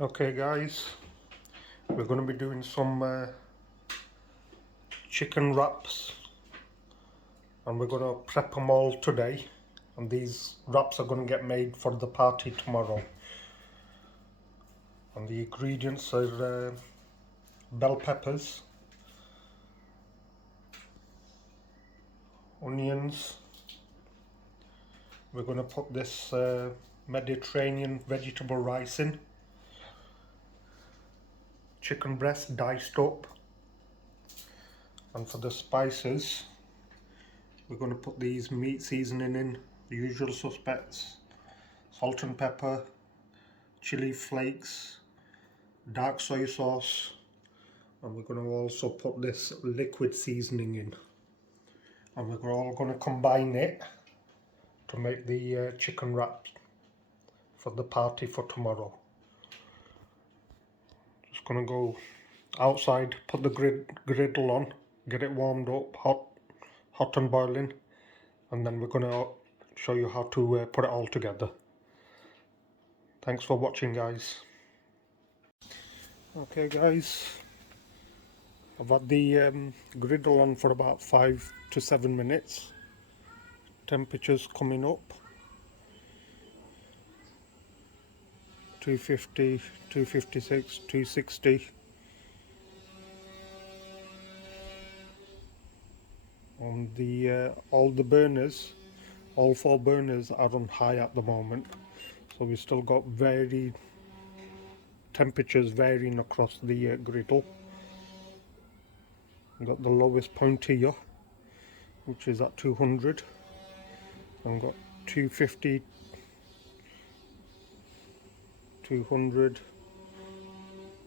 Okay guys, we're going to be doing some chicken wraps and we're going to prep them all today, and these wraps are going to get made for the party tomorrow. And the ingredients are bell peppers, onions. We're going to put this Mediterranean vegetable rice in, chicken breast diced up, and for the spices we're going to put these meat seasoning in, the usual suspects: salt and pepper, chili flakes, dark soy sauce, and we're going to also put this liquid seasoning in, and we're all going to combine it to make the chicken wrap for the party for tomorrow. Just going to go outside, put the griddle on, get it warmed up, hot and boiling, and then we're going to show you how to put it all together. Thanks for watching, guys. Okay guys, I've had the griddle on for about 5 to 7 minutes. Temperatures coming up, 250, 256, 260. On the all the burners, all 4 burners are on high at the moment, so we still got temperatures varying across the griddle. We've got the lowest point here, which is at 200, and got 250, 200,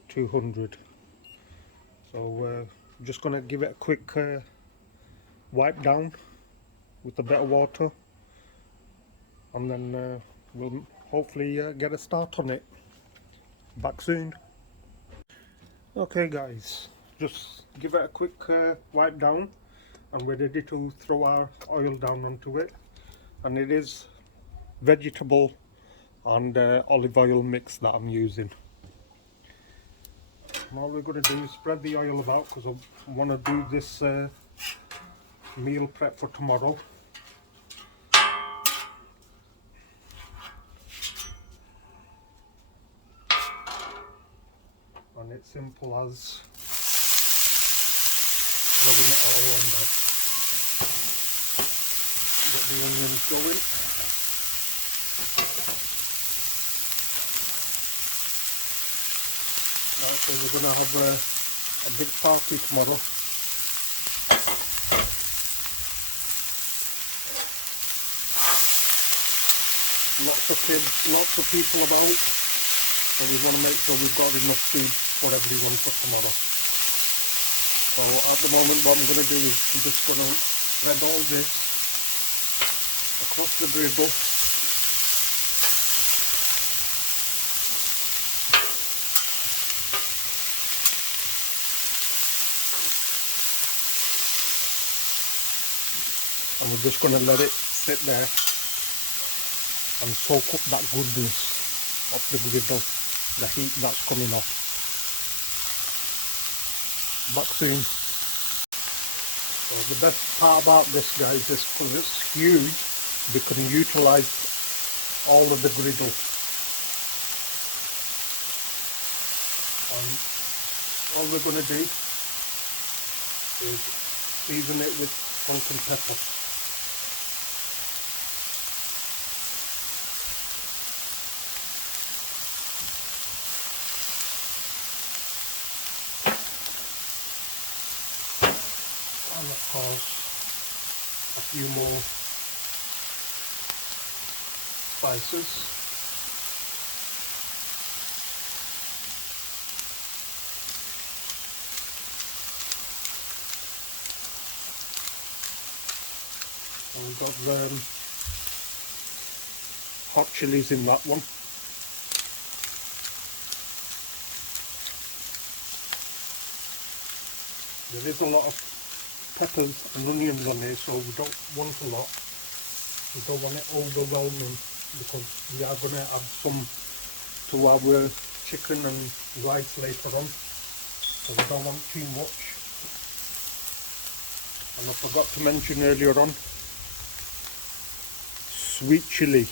200. So just gonna give it a quick wipe down with a bit of water, and then we'll hopefully get a start on it. Back soon. Okay guys, just give it a quick wipe down, and we're ready to throw our oil down onto it. And it is vegetable and olive oil mix that I'm using. And all we're going to do is spread the oil about, because I want to do this meal prep for tomorrow. And it's simple as rubbing it all on there. Get the onions going. Right, so we're going to have a big party tomorrow. Lots of kids, lots of people about, so we want to make sure we've got enough food for everyone for tomorrow. So at the moment what I'm going to do is I'm just going to spread all this across the griddle. And we're just going to let it sit there and soak up that goodness of the griddle, the heat that's coming off. Back soon. So the best part about this, guys, is because it's huge, we can utilize all of the griddle. And all we're going to do is season it with salt and pepper. And of course a few more spices. And we've got the hot chilies in that one. There is a lot of peppers and onions on here, so we don't want a lot. We don't want it overwhelming, because we are going to add some to our chicken and rice later on, so we don't want too much. And I forgot to mention earlier on, sweet chilli.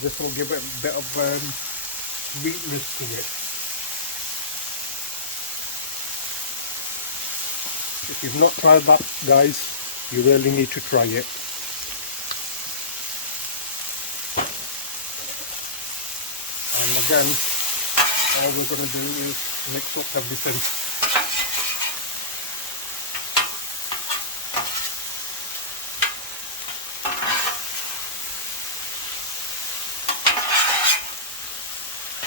This will give it a bit of sweetness to it. If you've not tried that, guys, you really need to try it. And again, all we're going to do is mix up everything.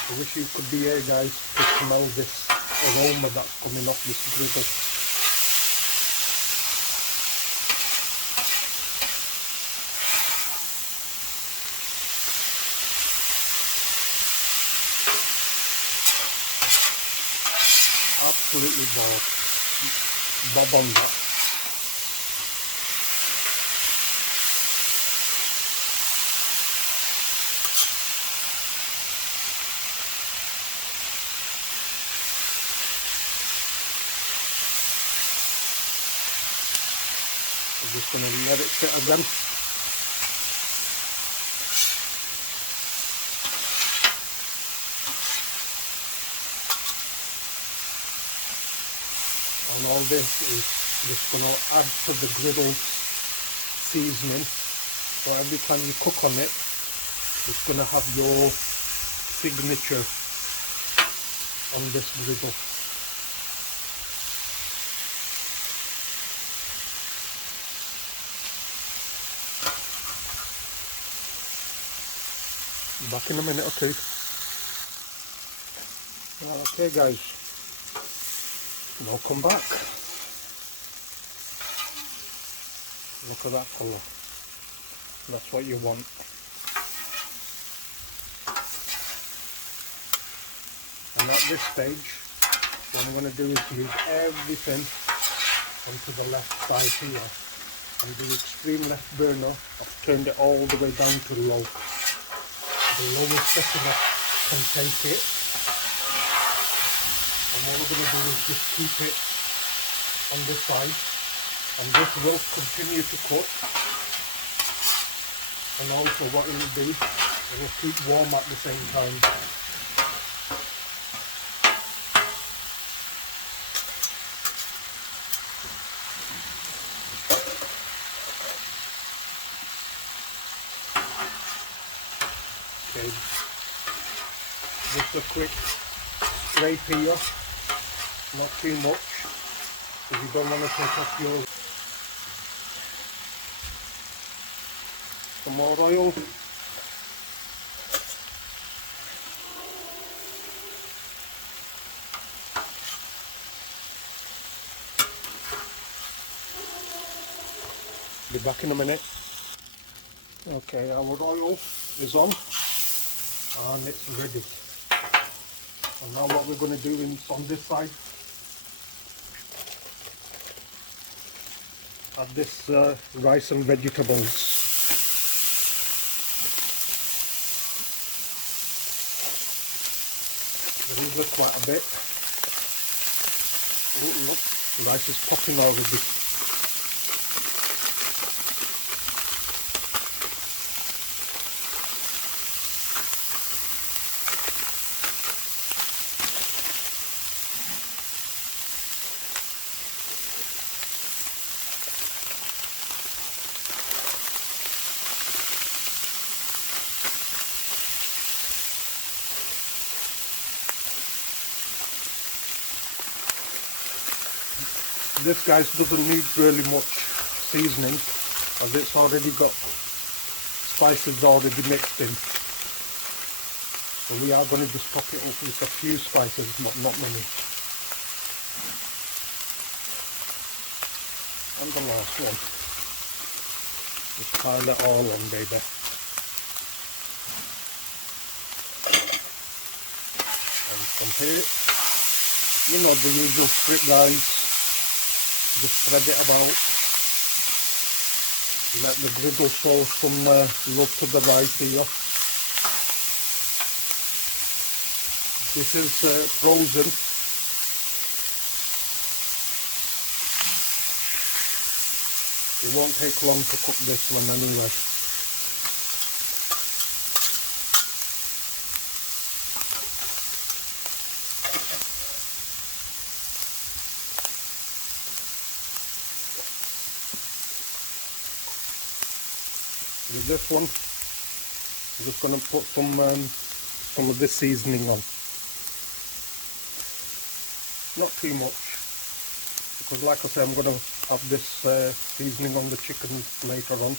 I wish you could be here, guys, to smell this aroma that's coming off this griddle. Absolutely bob on that. I'm just going to let it sit again. And all this is just going to add to the griddle seasoning, so every time you cook on it, it's going to have your signature on this griddle. Back in a minute, okay. Okay, guys. Welcome back. Look at that colour. That's what you want. And at this stage, what I'm going to do is move everything onto the left side here and do extreme left burner. I've turned it all the way down to low. The lowest setting I can take it. And what we're going to do is just keep it on this side, and this will continue to cook. And also what it will do, it will keep warm at the same time. Okay, just a quick scrape here. Not too much, because you don't want to take off your... Some more oil. Be back in a minute. Okay, our oil is on and it's ready. And now what we're going to do is on this side, add this rice and vegetables. These are quite a bit. Oh, look, the rice is popping already. This, guys, doesn't need really much seasoning, as it's already got spices already mixed in. So we are going to just top it up with a few spices, not many. And the last one. Just pile it all on, baby. And from here, you know the usual script, guys. Just spread it about. Let the griddle show some love to the rice here. This is frozen. It won't take long to cook this one anyway. With this one, I'm just going to put some of this seasoning on. Not too much, because like I said, I'm going to have this seasoning on the chicken later on.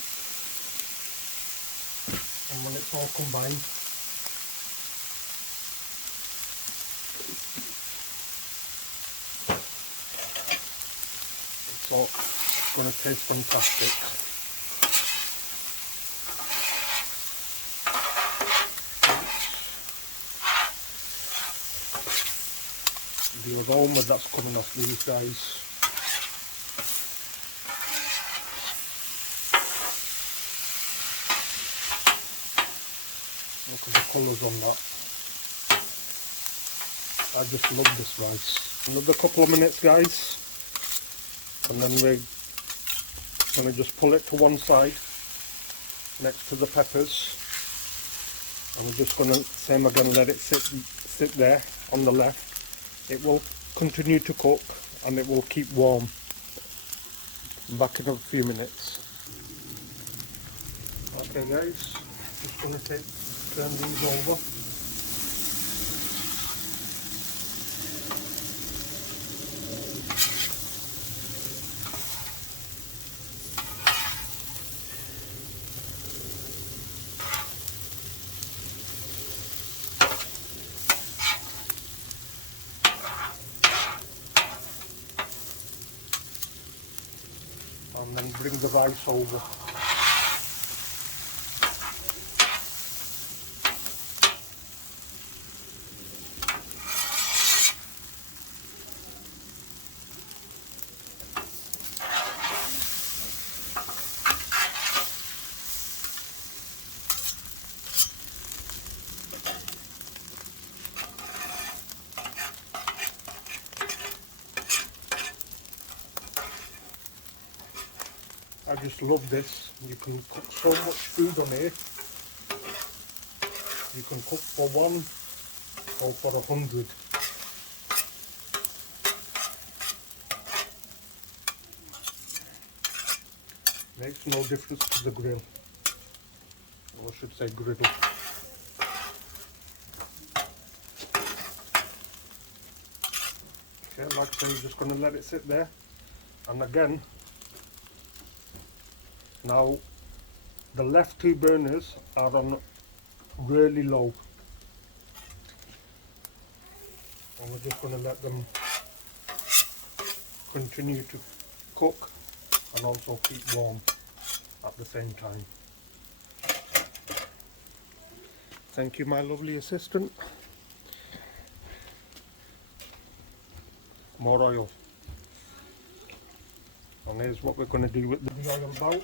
And when it's all combined, it's going to taste fantastic. The aroma that's coming off these guys. Look at the colours on that. I just love this rice. Another couple of minutes, guys, and then we're going to just pull it to one side next to the peppers, and we're just going to, same again, let it sit there on the left. It will continue to cook and it will keep warm. Back in a few minutes. Okay guys, just going to turn these over. And then bring the rice over. I just love this. You can cook so much food on here. You can cook for one or for 100. Makes no difference to the grill. Or I should say griddle. Okay, like I say, you're just going to let it sit there. And again, now the left two burners are on really low, and we're just going to let them continue to cook and also keep warm at the same time. Thank you, my lovely assistant. More oil. And here's what we're going to do with the oil bowl.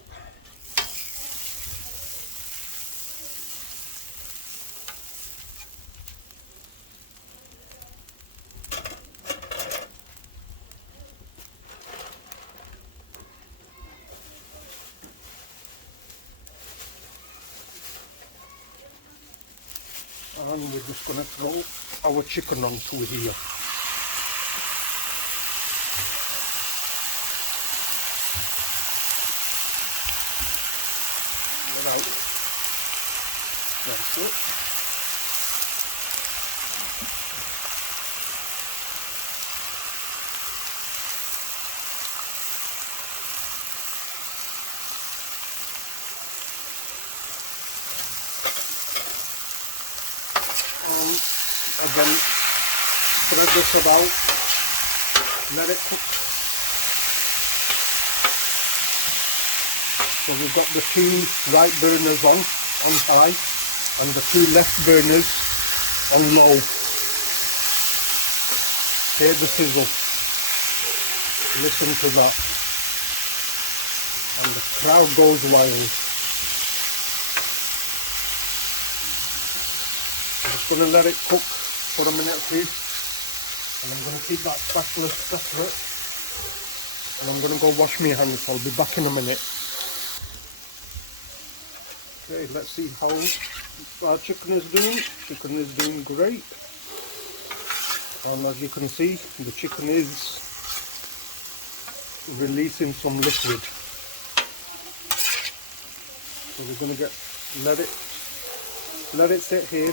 And we're just going to throw our chicken onto here. Get out. That's it. Again, spread this about, let it cook. So we've got the two right burners on high and the two left burners on low. Hear the sizzle. Listen to that. And the crowd goes wild. I'm just going to let it cook for a minute or two, and I'm going to keep that spatula separate, and I'm going to go wash my hands, so I'll be back in a minute. Okay, let's see how our chicken is doing. Chicken is doing great, and as you can see, the chicken is releasing some liquid. So we're going to let it sit here.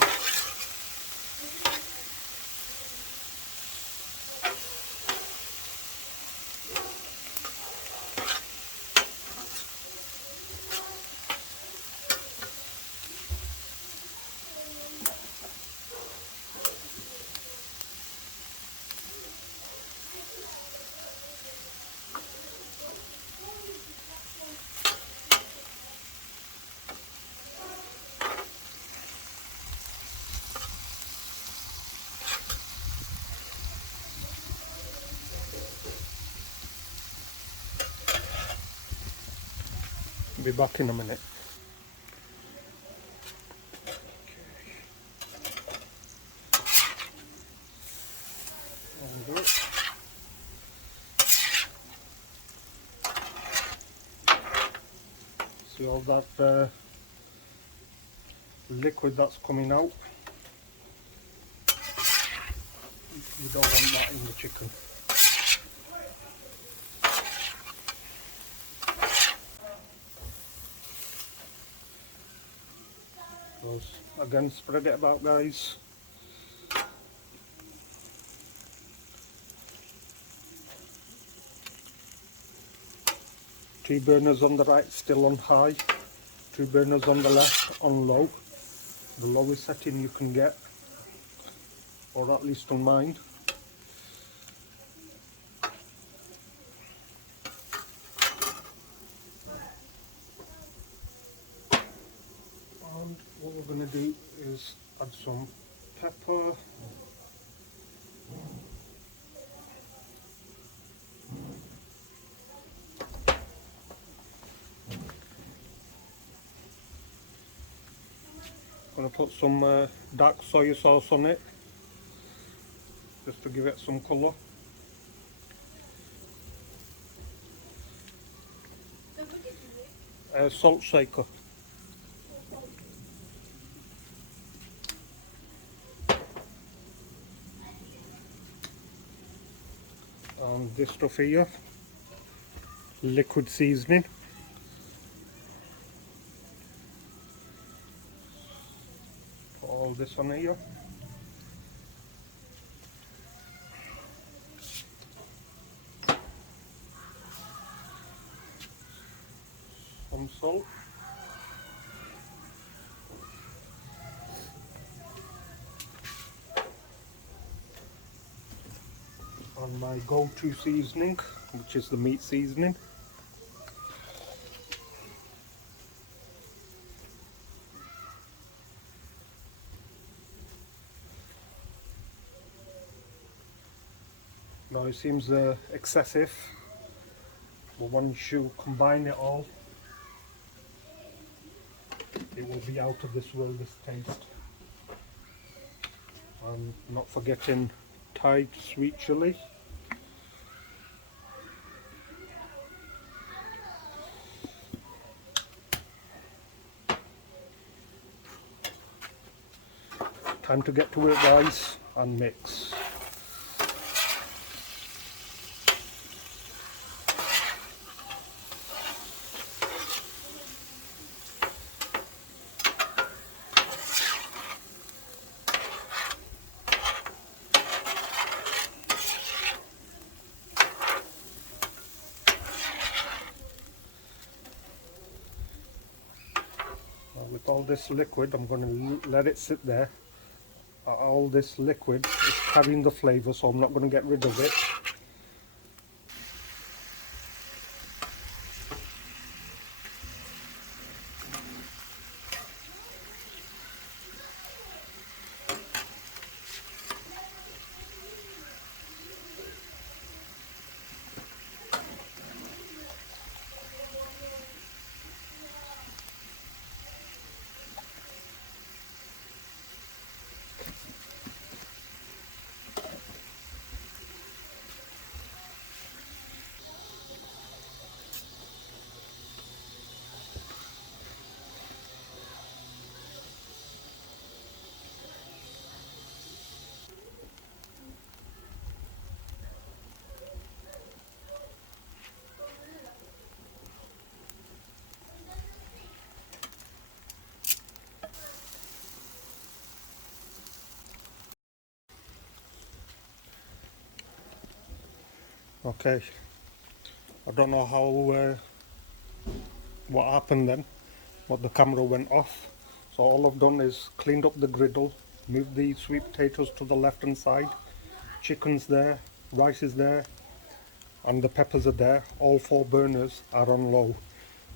Be back in a minute. See all that liquid that's coming out? You don't want that in the chicken. So again, spread it about, guys. Two burners on the right still on high, two burners on the left on low, the lowest setting you can get, or at least on mine. And what we're going to do is add some pepper. Going to put some dark soy sauce on it, just to give it some colour. Salt shaker. And this stuff here, liquid seasoning. Put all this on here. Some salt. And my go-to seasoning, which is the meat seasoning. Now it seems excessive, but once you combine it all, it will be out of this world, this taste. And not forgetting Thai sweet chilli. Time to get to work, guys, and mix. With all this liquid, I'm going to let it sit there. All this liquid is carrying the flavour, so I'm not going to get rid of it. Okay, I don't know how what happened then, but the camera went off. So all I've done is cleaned up the griddle, moved the sweet potatoes to the left hand side, chicken's there, rice is there, and the peppers are there. All 4 burners are on low.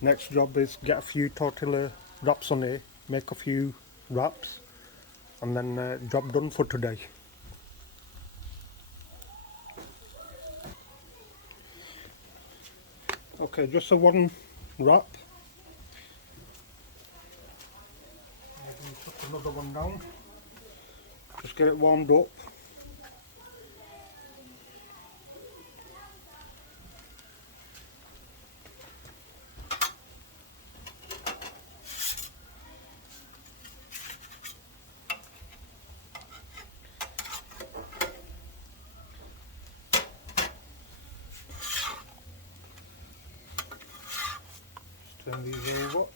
Next job is get a few tortilla wraps on here, make a few wraps, and then job done for today. Okay, just a one wrap. Maybe put another one down. Just get it warmed up. Turn these over.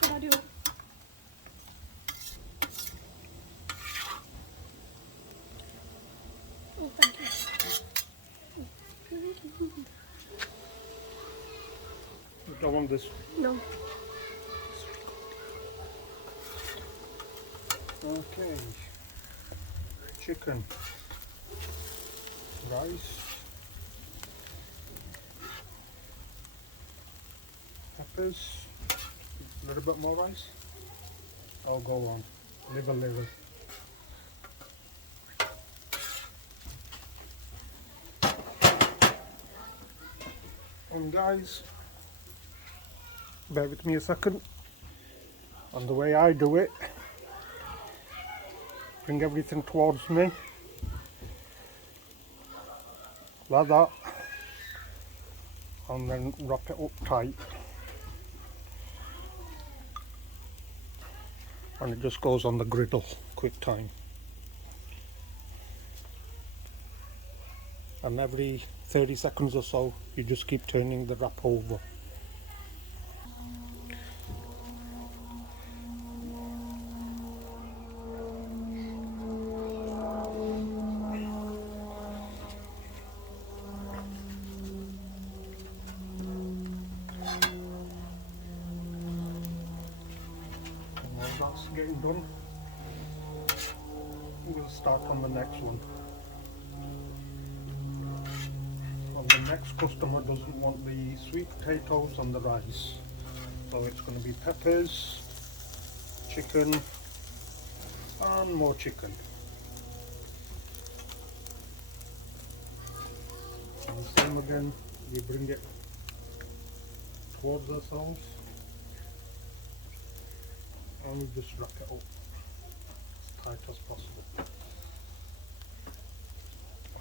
What I do? Oh, thank you. You don't want this. No. Okay. Chicken. Rice. Peppers. A little bit more rice. I'll go on. Little. And guys, bear with me a second. And the way I do it, bring everything towards me, like that, and then wrap it up tight. And it just goes on the griddle, quick time. And every 30 seconds or so, you just keep turning the wrap over. And while that's getting done, we'll start on the next one. Well, the next customer doesn't want the sweet potatoes and the rice, so it's going to be peppers, chicken, and more chicken. And the same again, we bring it towards ourselves and we just wrap it up as tight as possible,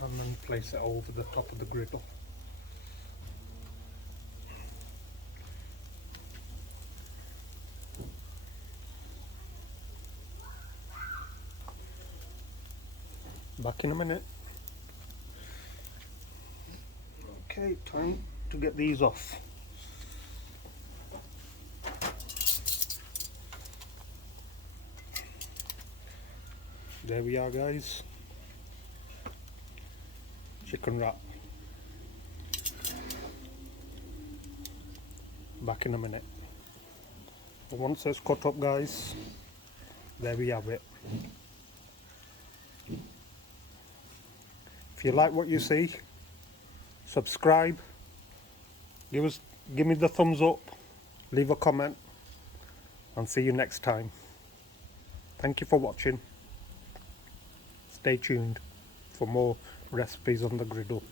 and then place it over the top of the griddle. Back in a minute. Okay, time to get these off. There we are, guys. Chicken wrap. Back in a minute. Once it's cut up, guys, there we have it. If you like what you see, subscribe, give me the thumbs up, leave a comment, and see you next time. Thank you for watching. Stay tuned for more recipes on the griddle.